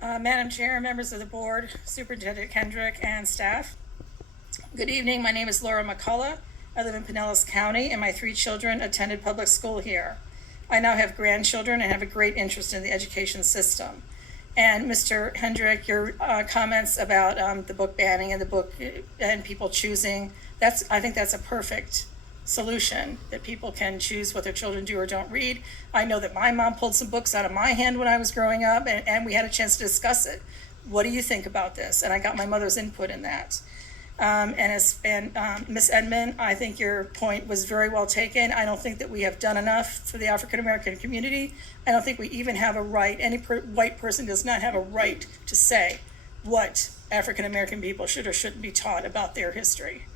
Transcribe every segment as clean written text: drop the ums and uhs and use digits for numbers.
Madam Chair, members of the board, Superintendent Kendrick, and staff. Good evening. My name is Laura McCullough. I live in Pinellas County, and my 3 children attended public school here. I now have grandchildren and have a great interest in the education system. And Mr. Hendrick, your comments about the book banning and the book and people choosing, I think that's a perfect solution, that people can choose what their children do or don't read. I know that my mom pulled some books out of my hand when I was growing up, and we had a chance to discuss it. What do you think about this? And I got my mother's input in that. Ms. Edmond, I think your point was very well taken. I don't think that we have done enough for the African American community. I don't think we even have a right, white person does not have a right to say what African American people should or shouldn't be taught about their history.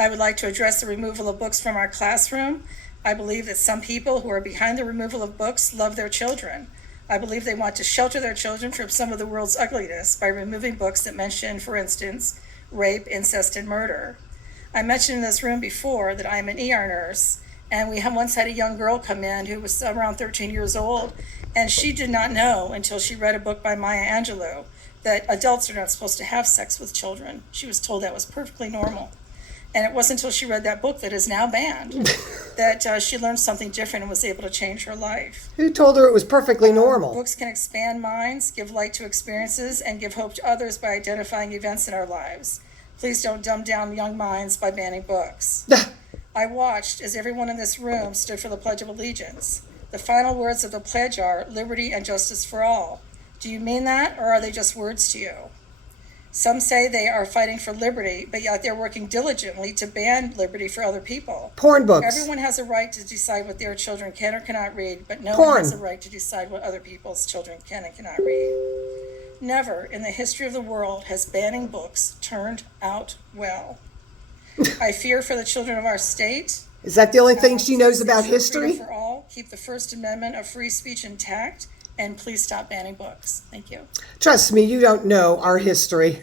I would like to address the removal of books from our classroom. I believe that some people who are behind the removal of books love their children. I believe they want to shelter their children from some of the world's ugliness by removing books that mention, for instance, rape, incest, and murder. I mentioned in this room before that I'm an ER nurse, and we once had a young girl come in who was around 13 years old, and she did not know until she read a book by Maya Angelou that adults are not supposed to have sex with children. She was told that was perfectly normal. And it wasn't until she read that book that is now banned that she learned something different and was able to change her life. Who told her it was perfectly normal? Books can expand minds, give light to experiences, and give hope to others by identifying events in our lives. Please don't dumb down young minds by banning books. I watched as everyone in this room stood for the Pledge of Allegiance. The final words of the pledge are liberty and justice for all. Do you mean that, or are they just words to you? Some say they are fighting for liberty, but yet they're working diligently to ban liberty for other people. Porn books. Everyone has a right to decide what their children can or cannot read, but no one has a right to decide what other people's children can and cannot read. Never in the history of the world has banning books turned out well. I fear for the children of our state. Is that the only thing she knows about history? For all, keep the First Amendment of free speech intact, and please stop banning books. Thank you. Trust me, you don't know our history.